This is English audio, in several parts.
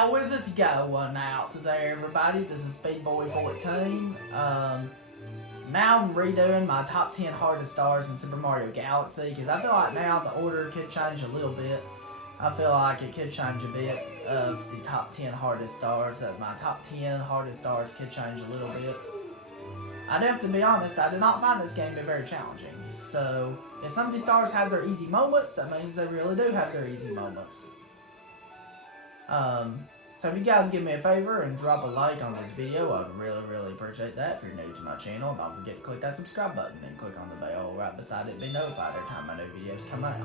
How is it going out today, everybody? This is Speedboy14. Now I'm redoing my top 10 hardest stars in Super Mario Galaxy, because I feel like now the order could change a little bit. I feel like it could change a bit of the top 10 hardest stars, that my top 10 hardest stars could change a little bit. I do have to be honest, I did not find this game to be very challenging. So, if some of these stars have their easy moments, that means they really do have their easy moments. So if you guys give me a favor and drop a like on this video, I'd really appreciate that. If you're new to my channel, don't forget to click that subscribe button and click on the bell right beside it to be notified every time my new videos come out.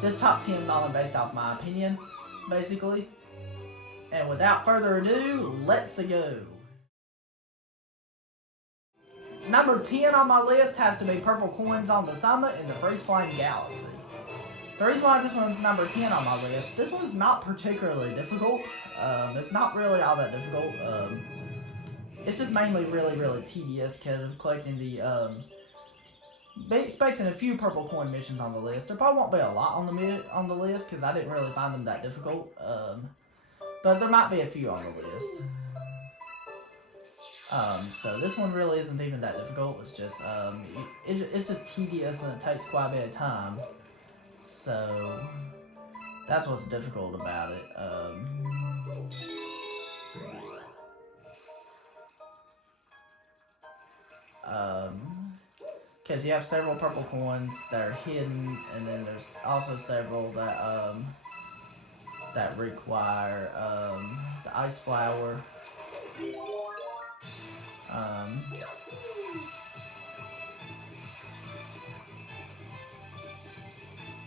This top 10 is all based off my opinion, basically. And without further ado, let's go. Number 10 on my list has to be Purple Coins on the Summit in the Freeze Flame Galaxy. The reason why this one's number 10 on my list, this one's not particularly difficult. It's not really all that difficult. It's just mainly really tedious because of collecting the, be expecting a few purple coin missions on the list. There probably won't be a lot on the list because I didn't really find them that difficult. But there might be a few on the list. So this one really isn't even that difficult. It's just, it's just tedious and it takes quite a bit of time. So, that's what's difficult about it. Because you have several purple coins that are hidden, and then there's also several that, that require, the ice flower.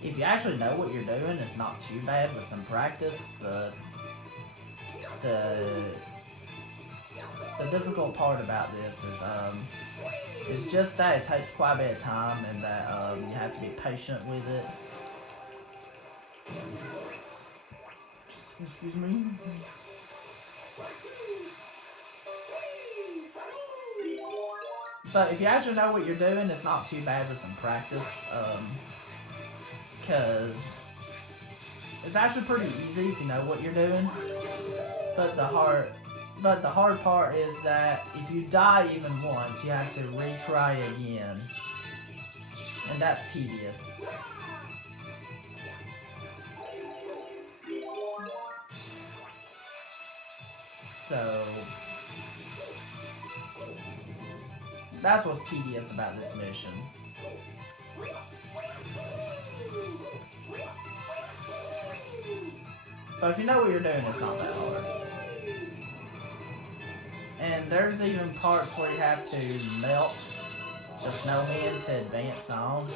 If you actually know what you're doing, it's not too bad with some practice, but the difficult part about this is it's just that it takes quite a bit of time and that you have to be patient with it. Excuse me. But if you actually know what you're doing, it's not too bad with some practice. Because it's actually pretty easy if you know what you're doing. But the hard part is that if you die even once, you have to retry again. And that's tedious. So that's what's tedious about this mission. But if you know what you're doing, it's not that hard. And there's even parts where you have to melt the snowman to advance on.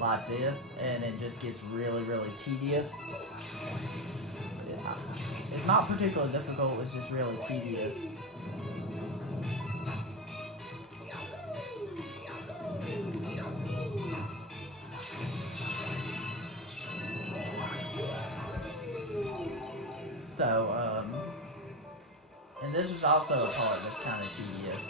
Like this, and it just gets really tedious. It's not particularly difficult, it's just really tedious. So, and this is also a part that's kind of tedious.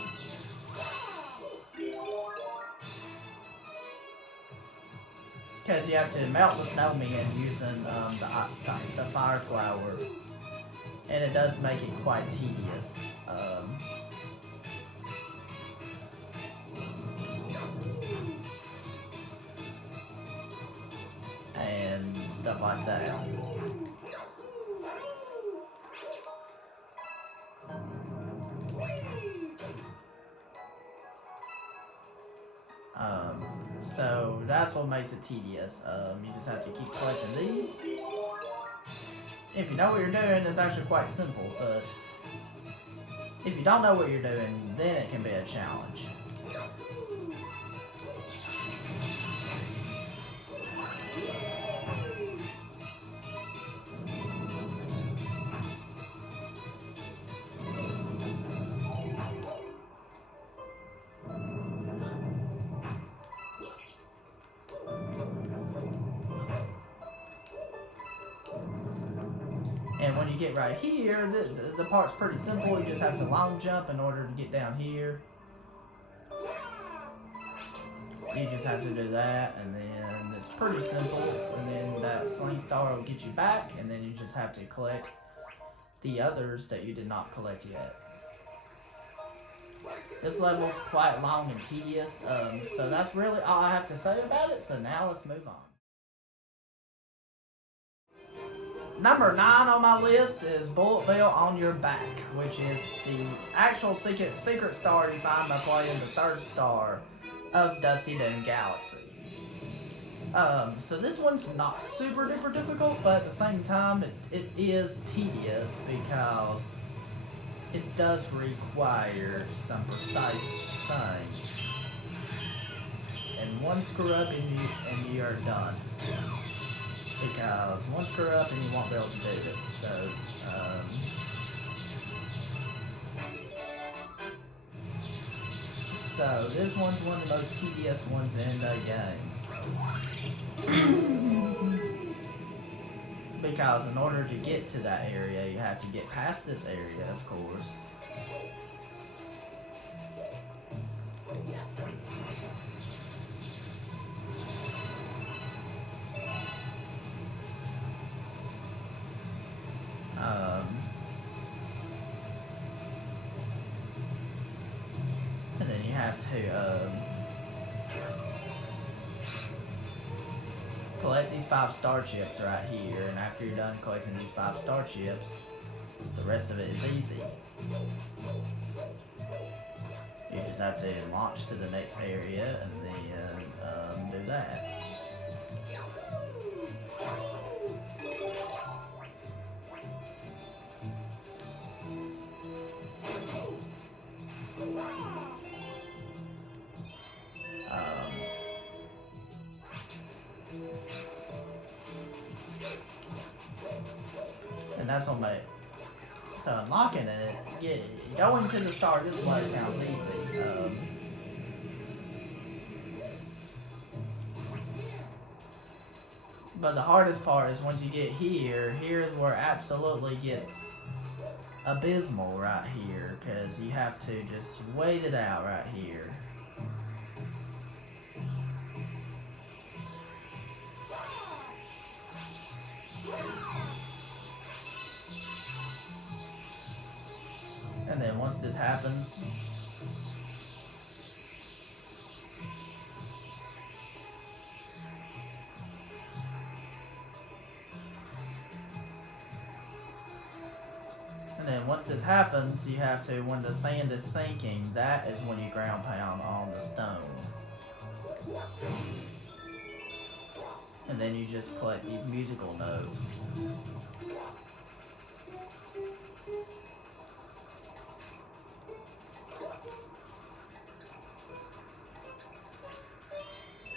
Because you have to melt the snowman using the fire flower. And it does make it quite tedious. And stuff like that. So that's what makes it tedious. You just have to keep collecting these. If you know what you're doing, it's actually quite simple, but if you don't know what you're doing, then it can be a challenge. And when you get right here, the part's pretty simple. You just have to long jump in order to get down here. You just have to do that, and then it's pretty simple. And then that sling star will get you back, and then you just have to collect the others that you did not collect yet. This level's quite long and tedious, so that's really all I have to say about it. So now let's move on. Number 9 on my list is Bullet Bill on Your Back, which is the actual secret star you find by playing the 3rd star of Dusty Doom Galaxy. So this one's not super duper difficult, but at the same time it is tedious because it does require some precise things. And one screw up and you are done. Because one screw up and you won't be able to do it. So this one's one of the most tedious ones in the game. Because in order to get to that area, you have to get past this area, of course. And then you have to collect these 5 star chips right here, and after you're done collecting these 5 star chips, the rest of it is easy. You just have to launch to the next area and then do that. And that's what made so unlocking it, going to the star this way sounds easy. But the hardest part is once you get here, here's where it absolutely gets abysmal right here, because you have to just wait it out right here. And then once this happens, you have to, when the sand is sinking, that is when you ground pound on the stone. And then you just collect these musical notes.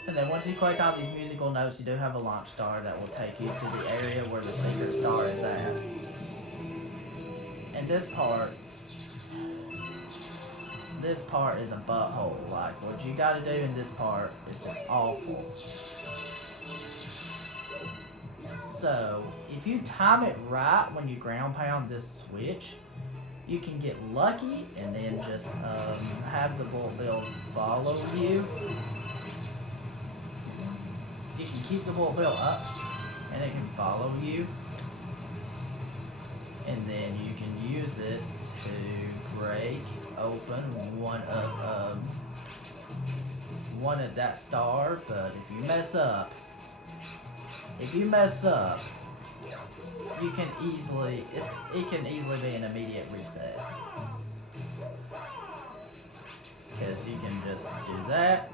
And then once you collect all these musical notes, you do have a launch star that will take you to the area where the secret star is at. And this part is a butthole. Like, what you gotta do in this part is just awful. So, if you time it right when you ground pound this switch, you can get lucky and then just have the Bullet Bill follow you. You can keep the Bullet Bill up and it can follow you. And then you can use it to break open one of that star. But if you mess up, you can easily it can easily be an immediate reset, because you can just do that.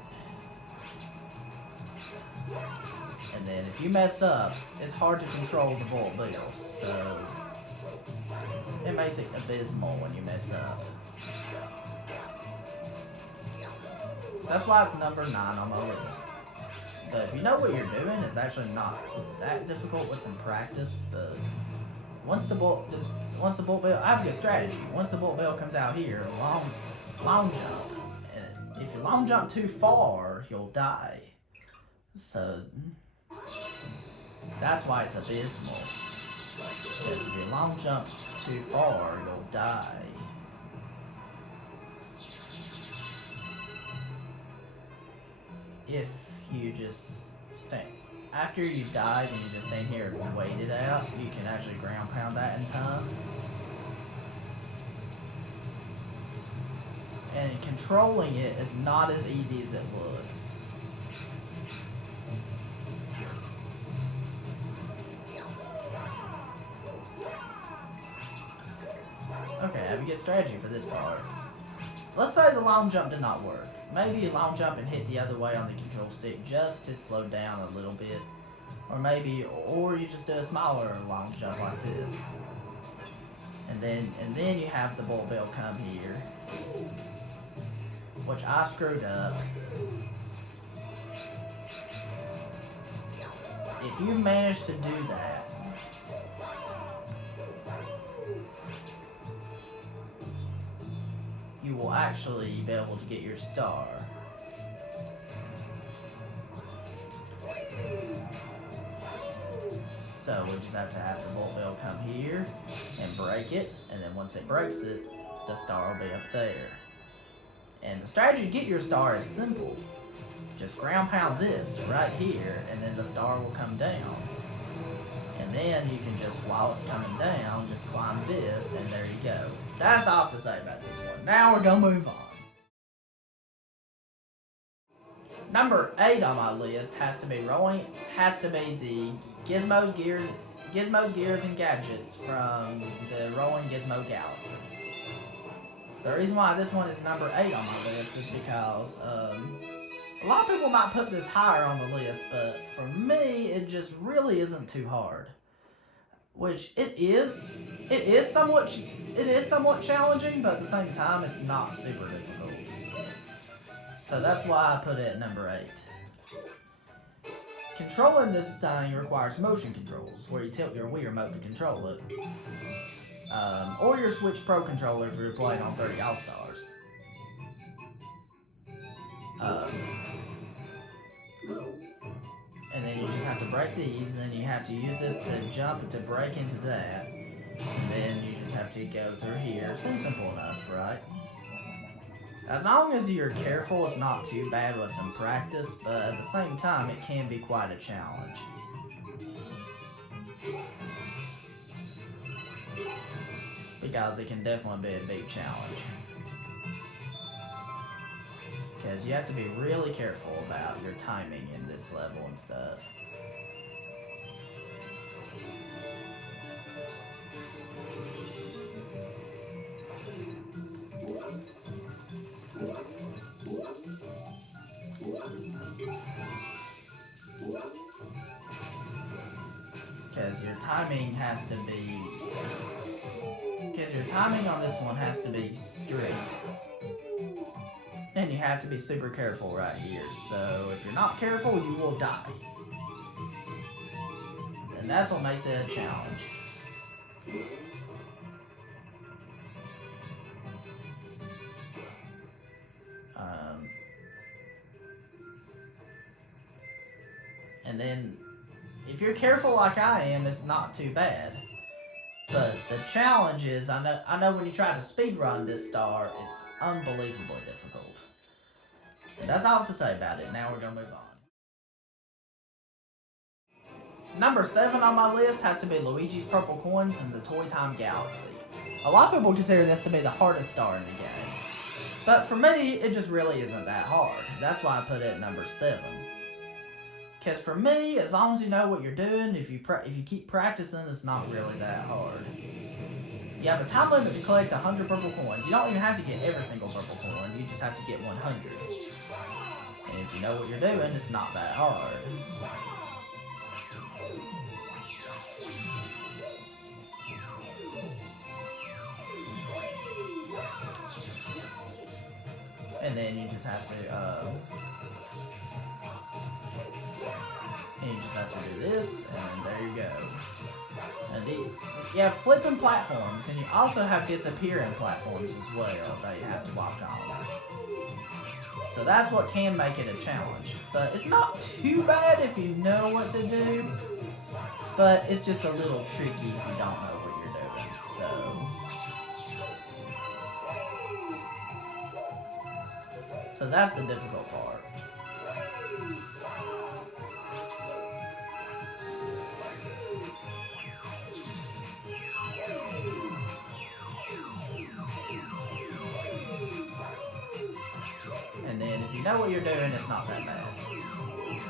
And then if you mess up, it's hard to control the Bullet Bill, so it makes it abysmal when you mess up. That's why it's number 9 on my list. But if you know what you're doing, it's actually not that difficult with some practice. But once the Bullet Bill, I have a good strategy. Once the Bullet Bill comes out here, long jump. And if you long jump too far, you'll die. So that's why it's abysmal. Because if you long jump too far, you'll die. If you just stand. after you've died and you just stand here and wait it out, you can actually ground pound that in time. And controlling it is not as easy as it looks. Okay, I have a good strategy for this part. Let's say the long jump did not work. Maybe you long jump and hit the other way on the control stick just to slow down a little bit. Or you just do a smaller long jump like this. And then you have the bullet bill come here. Which I screwed up. If you manage to do that, you will actually be able to get your star. So we just have to have the bullet bill come here and break it, and then once it breaks it, the star will be up there. And the strategy to get your star is simple. Just ground pound this right here, and then the star will come down. And then you can just, while it's coming down, just climb this, and there you go. That's all I have to say about this one. Now we're gonna move on. Number 8 on my list has to be the Gizmo's Gears and Gadgets from the Rolling Gizmo Galaxy. The reason why this one is number 8 on my list is because a lot of people might put this higher on the list, but for me, it just really isn't too hard. Which it is somewhat challenging, but at the same time, it's not super difficult. So that's why I put it at number 8. Controlling this thing requires motion controls, where you tilt your Wii remote to control it. Or your Switch Pro controller if you're playing on 30 All-Stars. And then you just have to break these, and then you have to use this to jump to break into that. And then you just have to go through here. Seems simple enough, right? As long as you're careful, it's not too bad with some practice, but at the same time, it can be quite a challenge. Because it can definitely be a big challenge. Because you have to be really careful about your timing in this level and stuff. Because your timing has to be... Because your timing on this one has to be straight. And you have to be super careful right here. So if you're not careful, you will die. And that's what makes it a challenge. And then, if you're careful like I am, it's not too bad. But the challenge is, I know when you try to speedrun this star, it's unbelievably difficult. And that's all I have to say about it. Now we're going to move on. Number 7 on my list has to be Luigi's Purple Coins in the Toy Time Galaxy. A lot of people consider this to be the hardest star in the game. But for me, it just really isn't that hard. That's why I put it at number 7. Because for me, as long as you know what you're doing, if you keep practicing, it's not really that hard. You have a time limit to collect 100 purple coins. You don't even have to get every single purple coin, you just have to get 100. And if you know what you're doing, it's not that hard. And then you just have to, do this, and there you go. And you have flipping platforms, and you also have disappearing platforms as well that you have to walk on. So that's what can make it a challenge. But it's not too bad if you know what to do, but it's just a little tricky if you don't know what you're doing, so that's the difficult part. know what you're doing, it's not that bad.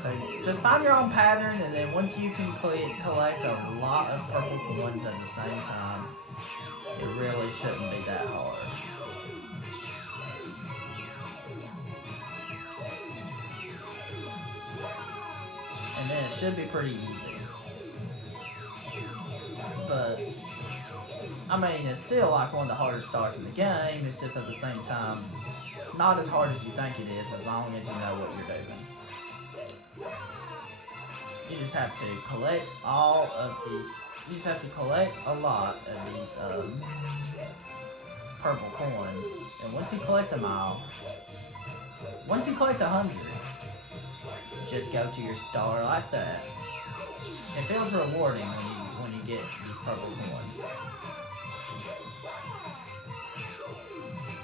So just find your own pattern, and then once you can collect a lot of purple coins at the same time, it really shouldn't be that hard. And then it should be pretty easy. But, I mean, it's still like one of the hardest stars in the game. It's just at the same time, not as hard as you think it is, as long as you know what you're doing. You just have to collect all of these. You just have to collect a lot of these purple coins. And once you collect them all, once you collect 100, just go to your star like that. It feels rewarding when you get these purple coins.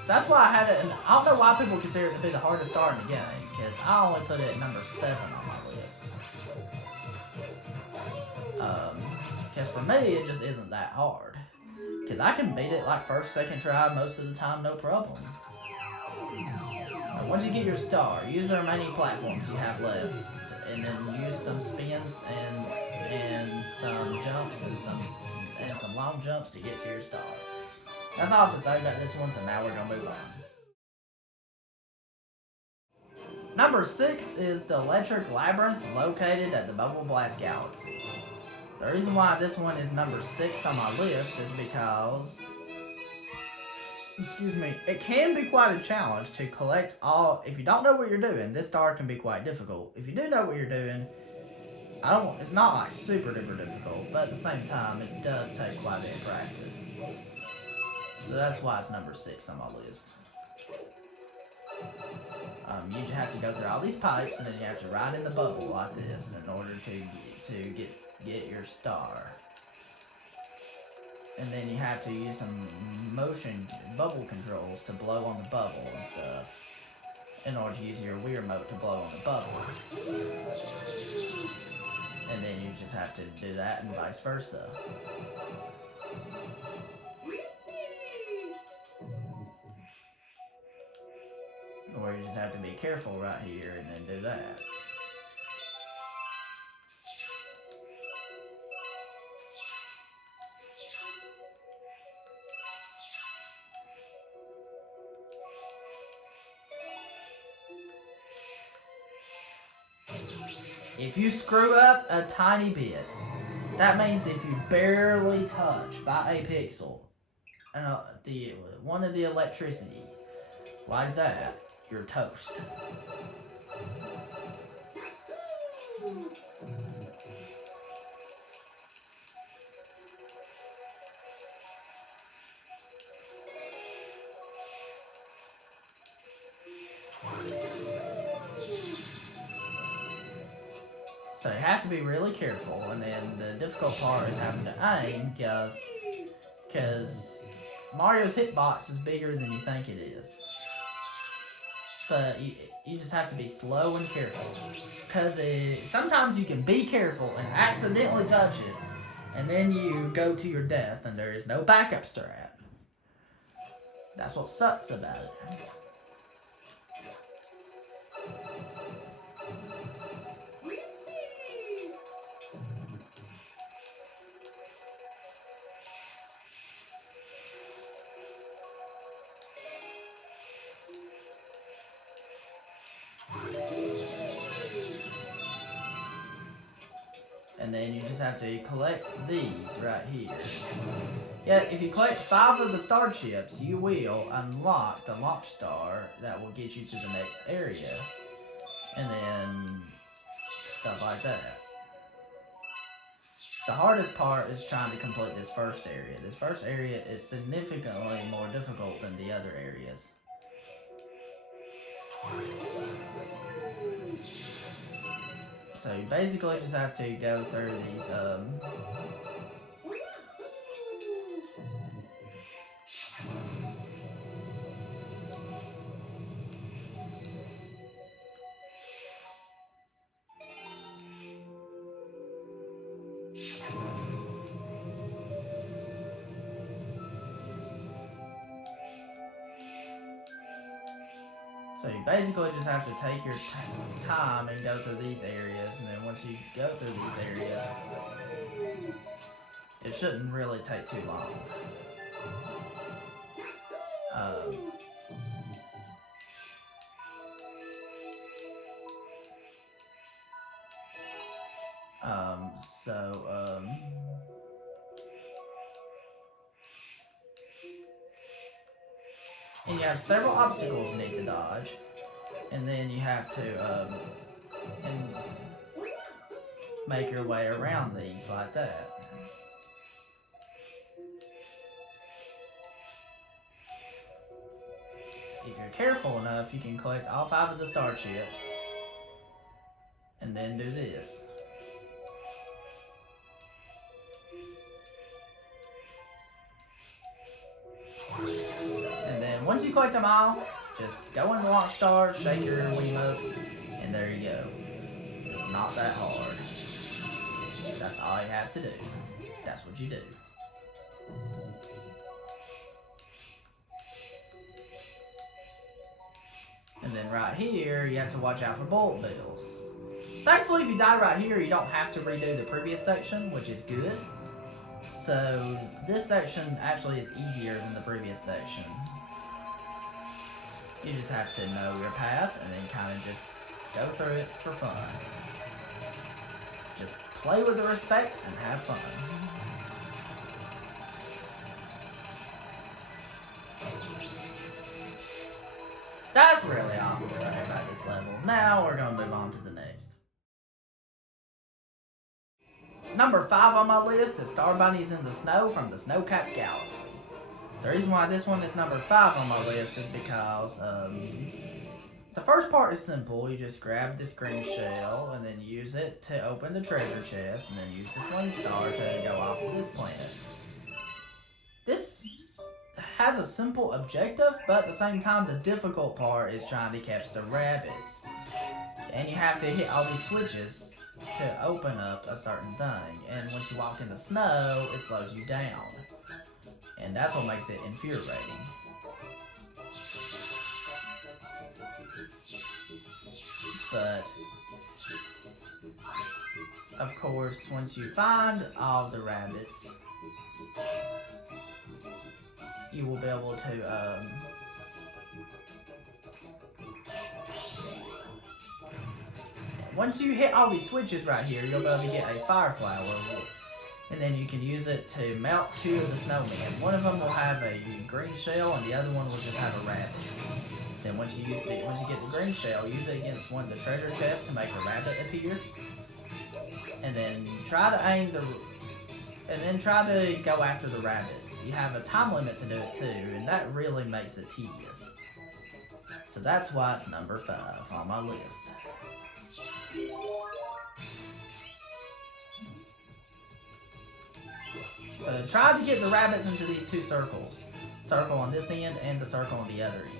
So that's why I had it, and I don't know why people consider it to be the hardest star in the game, because I only put it at number 7 on my list. Because for me, it just isn't that hard. Because I can beat it like first, second try most of the time, no problem. Once you get your star, use the remaining platforms you have left, and then use some spins and some jumps and some long jumps to get to your star. That's all I have to say about this one, so now we're going to move on. Number 6 is the Electric Labyrinth located at the Bubble Blast Galaxy. The reason why this one is number 6 on my list is because, excuse me, it can be quite a challenge to collect all. If you don't know what you're doing, this star can be quite difficult. If you do know what you're doing, it's not like super duper difficult, but at the same time, it does take quite a bit of practice. So that's why it's number 6 on my list. You have to go through all these pipes, and then you have to ride in the bubble like this in order to get your star. And then you have to use some motion bubble controls to blow on the bubble and stuff in order to use your Wii remote to blow on the bubble. And then you just have to do that and vice versa. Or you just have to be careful right here and then do that. If you screw up a tiny bit, that means if you barely touch by a pixel and one of the electricity, like that, you're toast. So you have to be really careful, and then the difficult part is having to aim, because Mario's hitbox is bigger than you think it is. But you just have to be slow and careful, because sometimes you can be careful and accidentally touch it, and then you go to your death, and there is no backup strat. That's what sucks about it. And then you just have to collect these right here. Yeah, if you collect 5 of the star chips, you will unlock the launch star that will get you to the next area. And then stuff like that. The hardest part is trying to complete this first area. This first area is significantly more difficult than the other areas. So you basically just have to go through these, So you basically just have to take your time and go through these areas, and then once you go through these areas, it shouldn't really take too long. And you have several obstacles you need to dodge, and then you have to make your way around these like that. If you're careful enough, you can collect all 5 of the star chips, and then do this. And then once you collect them all, just go into Launch Star, shake your Wiimote, and there you go. It's not that hard. That's all you have to do. That's what you do. And then right here, you have to watch out for bullet bills. Thankfully, if you die right here, you don't have to redo the previous section, which is good. So this section actually is easier than the previous section. You just have to know your path and then kind of just go through it for fun. Just play with respect and have fun. That's really all to say about this level. Now we're going to move on to the next. Number 5 on my list is Star Bunnies in the Snow from the Snow-Capped Galaxy. The reason why this one is number 5 on my list is because the first part is simple. You just grab this green shell and then use it to open the treasure chest, and then use the Swing Star to go off to this planet. This has a simple objective, but at the same time, the difficult part is trying to catch the rabbits. And you have to hit all these switches to open up a certain thing. And once you walk in the snow, it slows you down. And that's what makes it infuriating. But, of course, once you find all the rabbits, you will be able to, once you hit all these switches right here, you'll be able to get a fire flower, and then you can use it to melt 2 of the snowmen. One of them will have a green shell, and the other one will just have a rabbit. Then once you get the green shell, use it against one of the treasure chests to make a rabbit appear, and then try to go after the rabbits. You have a time limit to do it too, and that really makes it tedious. So that's why it's number 5 on my list. So try to get the rabbits into these 2 circles. Circle on this end and the circle on the other end.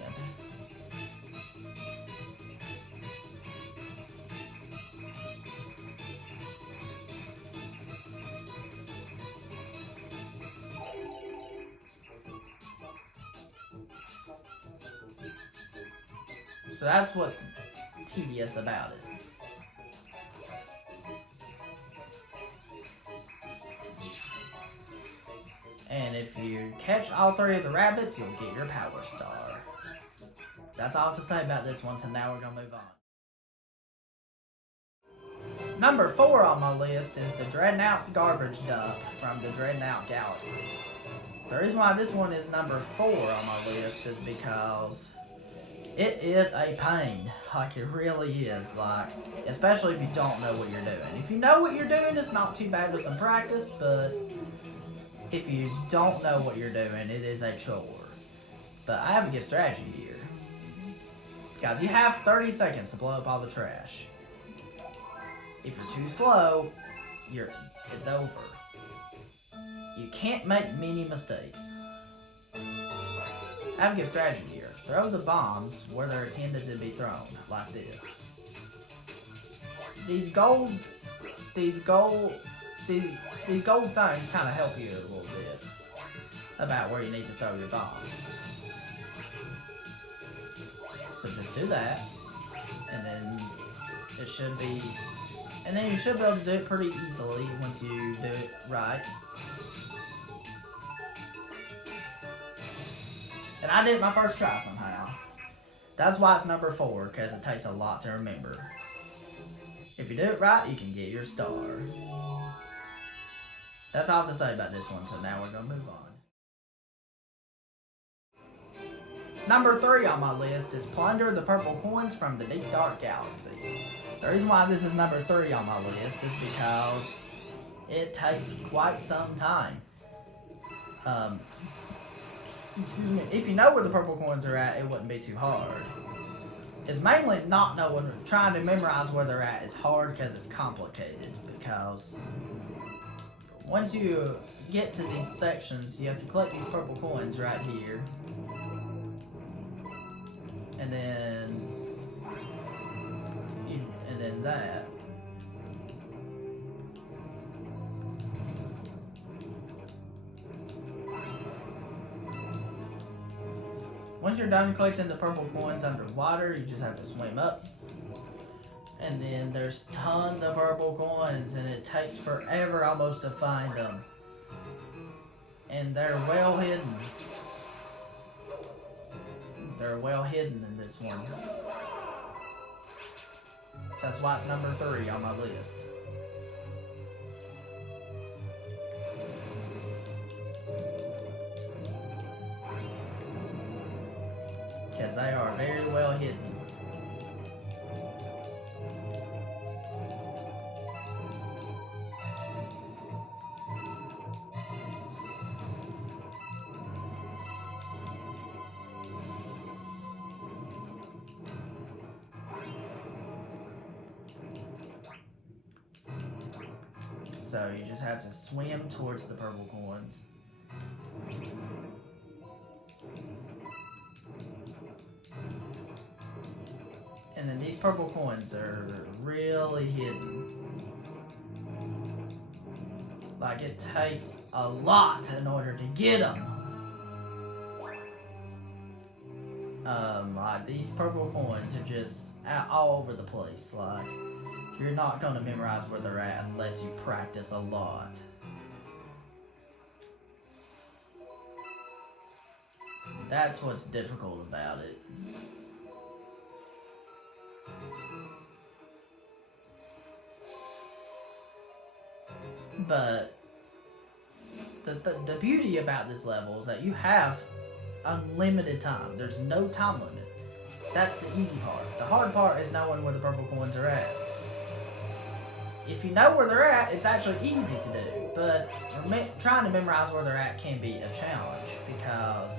So that's what's tedious about it. And if you catch all 3 of the rabbits, you'll get your Power Star. That's all to say about this one, so now we're going to move on. Number 4 on my list is the Dreadnought's Garbage Dump from the Dreadnought Galaxy. The reason why this one is number 4 on my list is because it is a pain. Like, it really is. Like, especially if you don't know what you're doing. If you know what you're doing, it's not too bad with some practice, but if you don't know what you're doing, it is a chore. But I have a good strategy here. Guys, you have 30 seconds to blow up all the trash. If you're too slow, it's over. You can't make many mistakes. I have a good strategy here. Throw the bombs where they're intended to be thrown, like this. These gold things kind of help you a little bit about where you need to throw your bombs. So just do that, and then it should be, and then you should be able to do it pretty easily once you do it right. And I did it my first try somehow. That's why it's number 4, because it takes a lot to remember. If you do it right, you can get your star. That's all I have to say about this one, so now we're going to move on. Number 3 on my list is Plunder the Purple Coins from the Deep Dark Galaxy. The reason why this is number 3 on my list is because it takes quite some time. Excuse me. If you know where the purple coins are at, it wouldn't be too hard. It's mainly not knowing, trying to memorize where they're at is hard because it's complicated. Because once you get to these sections, you have to collect these purple coins right here. And then that. Once you're done collecting the purple coins underwater, you just have to swim up. And then there's tons of purple coins, and it takes forever almost to find them. And they're well hidden. They're well hidden in this one. That's why it's number 3 on my list. Because they are very well hidden. So you just have to swim towards the purple coins. And then these purple coins are really hidden. Like, it takes a lot in order to get them. Like, these purple coins are just all over the place. Like, you're not going to memorize where they're at unless you practice a lot. That's what's difficult about it. But the beauty about this level is that you have unlimited time. There's no time limit. That's the easy part. The hard part is knowing where the purple coins are at. If you know where they're at, it's actually easy to do. But trying to memorize where they're at can be a challenge because,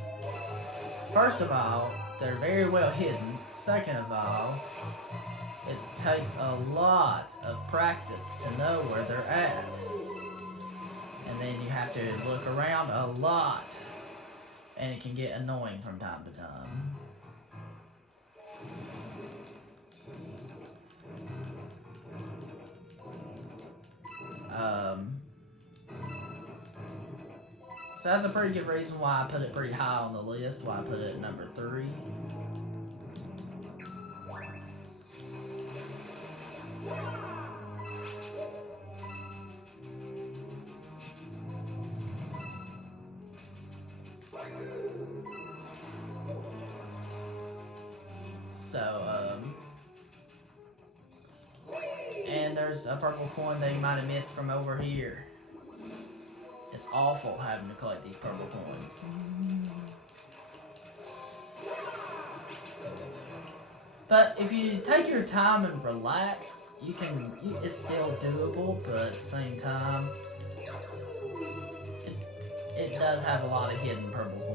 first of all, they're very well hidden. Second of all, it takes a lot of practice to know where they're at. And then you have to look around a lot. And it can get annoying from time to time. So that's a pretty good reason why I put it pretty high on the list, why I put it at number 3. And there's a purple coin that you might have missed from over here. It's awful having to collect these purple coins. But if you take your time and relax, it's still doable, but at the same time, it does have a lot of hidden purple coins.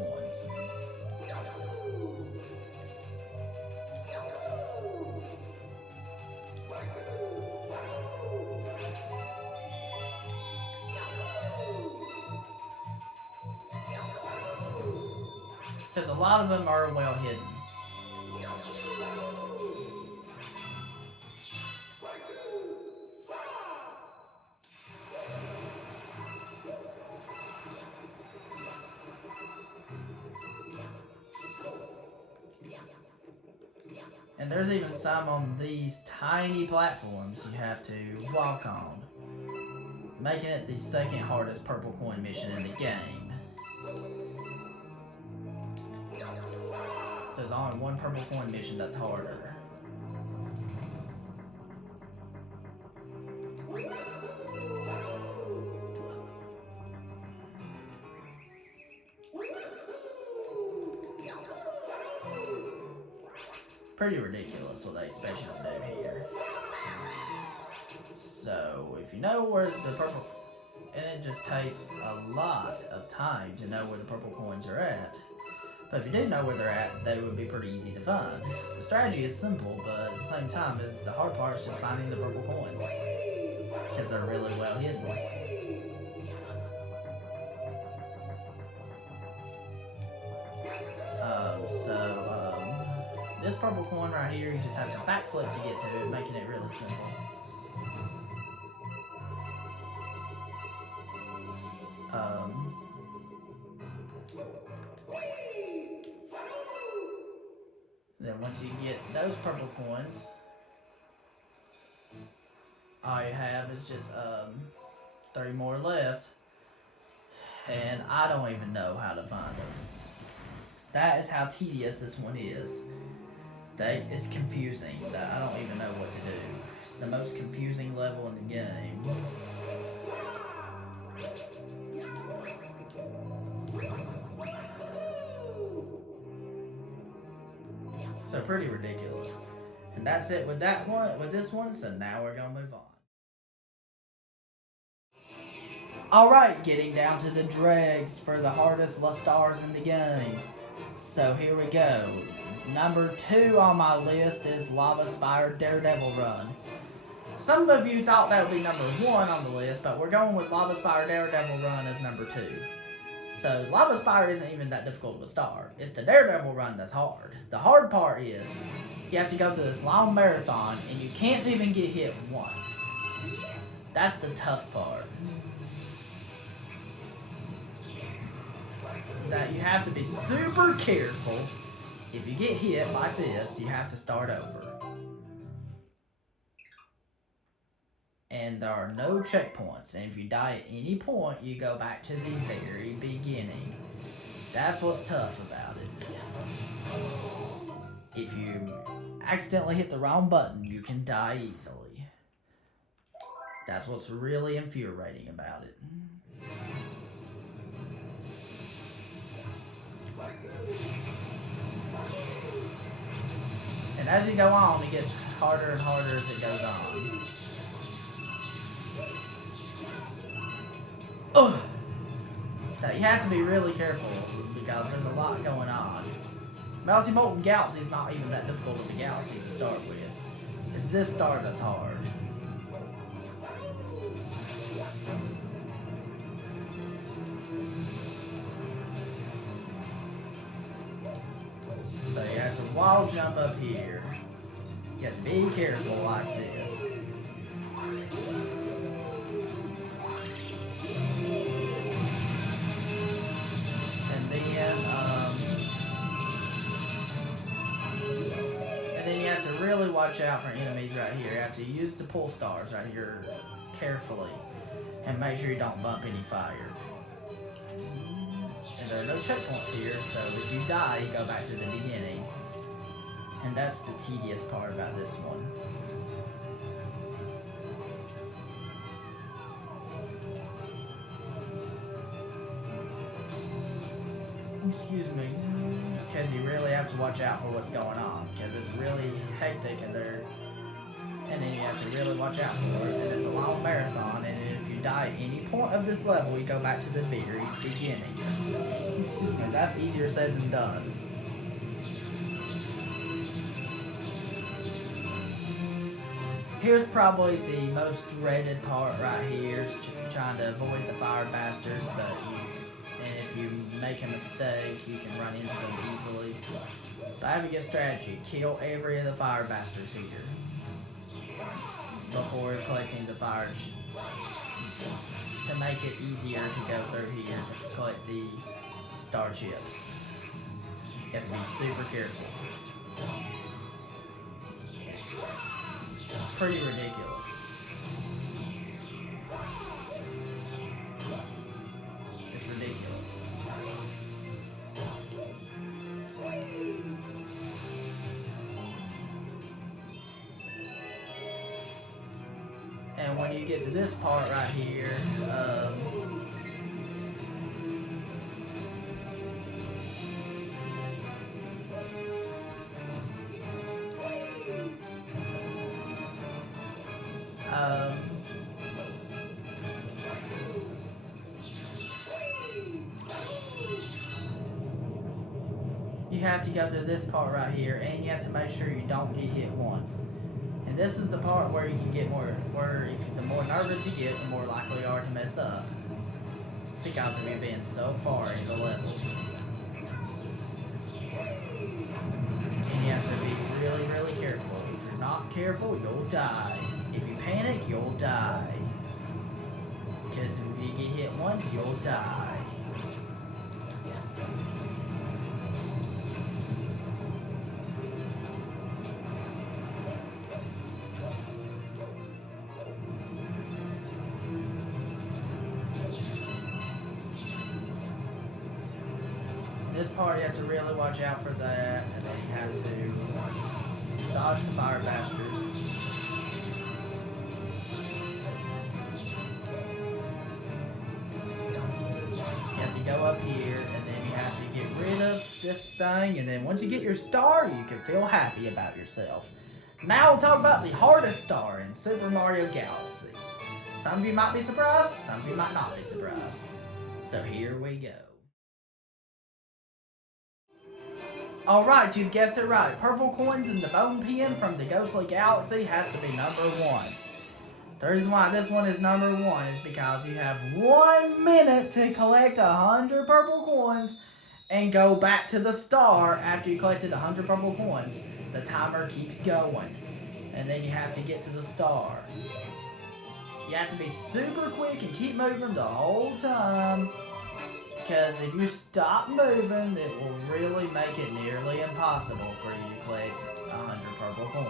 Because a lot of them are well hidden. And there's even some on these tiny platforms you have to walk on, making it the second hardest purple coin mission in the game. There's only one purple coin mission that's harder. Pretty ridiculous what they expect you to do here. So, if you know where the purple... And it just takes a lot of time to know where the purple coins are at. But if you do know where they're at, they would be pretty easy to find. The strategy is simple, but at the same time, the hard part is just finding the purple coins. Because they're really well hidden. This purple coin right here, you just have to backflip to get to it, making it really simple. Then once you get those purple coins, all you have is just 3 more left, and I don't even know how to find them. That is how tedious this one is. It's confusing. I don't even know what to do. It's the most confusing level in the game. So pretty ridiculous. And that's it with that one, with this one, so now we're gonna move on. Alright, getting down to the dregs for the hardest stars in the game. So here we go. Number 2 on my list is Lava Spire Daredevil Run. Some of you thought that would be number 1 on the list, but we're going with Lava Spire Daredevil Run as number 2. So Lava Spire isn't even that difficult of a star. It's the Daredevil Run that's hard. The hard part is you have to go through this long marathon and you can't even get hit once. That's the tough part. That you have to be super careful. If you get hit like this, you have to start over. And there are no checkpoints. And if you die at any point, you go back to the very beginning. That's what's tough about it. If you accidentally hit the wrong button, you can die easily. That's what's really infuriating about it. And as you go on, it gets harder and harder as it goes on. Ugh. Now you have to be really careful because there's a lot going on. Melty Molten Galaxy is not even that difficult of a galaxy to start with. It's this star that's hard. So you have to wall jump up here. You have to be careful like this. And then you have to really watch out for enemies right here. You have to use the pull stars right here carefully and make sure you don't bump any fire. And there are no checkpoints here, so if you die, you go back to the beginning. And that's the tedious part about this one. Excuse me. Because you really have to watch out for what's going on. Because it's really hectic and then you have to really watch out for it. And it's a long marathon, and if you die at any point of this level, you go back to the very beginning. Excuse me, that's easier said than done. Here's probably the most dreaded part right here, trying to avoid the fire bastards, and if you make a mistake, you can run into them easily. But I have a good strategy. Kill every of the fire bastards here before collecting the fire to make it easier to go through here to collect the star chips. You have to be super careful. pretty ridiculous. It's ridiculous. And when you get to this part right here, you have to go through this part right here, and you have to make sure you don't get hit once. And this is the part where you can get more, the more nervous you get, the more likely you are to mess up. Because of you being so far in the level. And you have to be really, really careful. If you're not careful, you'll die. If you panic, you'll die. Because if you get hit once, you'll die. This part you have to really watch out for that, and then you have to dodge the fire bastards. You have to go up here, and then you have to get rid of this thing, and then once you get your star, you can feel happy about yourself. Now we'll talk about the hardest star in Super Mario Galaxy. Some of you might be surprised, some of you might not be surprised. So here we go. Alright, you've guessed it right. Purple coins in the bone pin from the Ghostly Galaxy has to be number 1. The reason why this one is number 1 is because you have 1 minute to collect 100 purple coins and go back to the star after you collected 100 purple coins. The timer keeps going. And then you have to get to the star. You have to be super quick and keep moving the whole time. Because if you stop moving, it will really make it nearly impossible for you to collect 100 purple coins.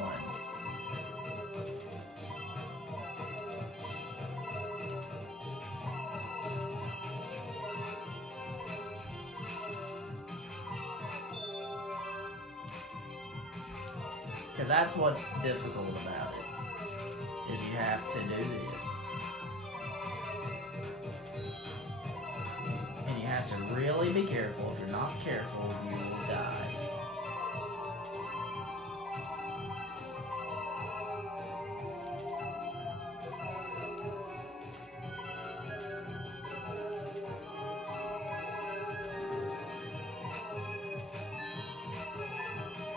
Because that's what's difficult about it, is you have to do this. You have to really be careful. If you're not careful, you will die.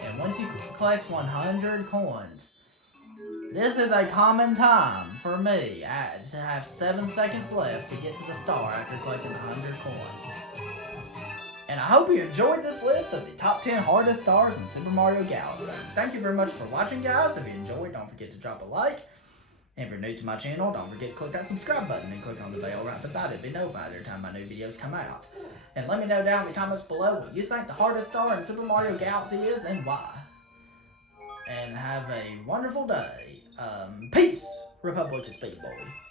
And once you collect 100 coins, this is a common time for me. I have 7 seconds left to get to the star after collecting 100 coins. And I hope you enjoyed this list of the top 10 hardest stars in Super Mario Galaxy. Thank you very much for watching, guys. If you enjoyed, don't forget to drop a like. And if you're new to my channel, don't forget to click that subscribe button and click on the bell right beside it to be notified every time my new videos come out. And let me know down in the comments below what you think the hardest star in Super Mario Galaxy is and why. And have a wonderful day. Peace, Republic of Speed Boy.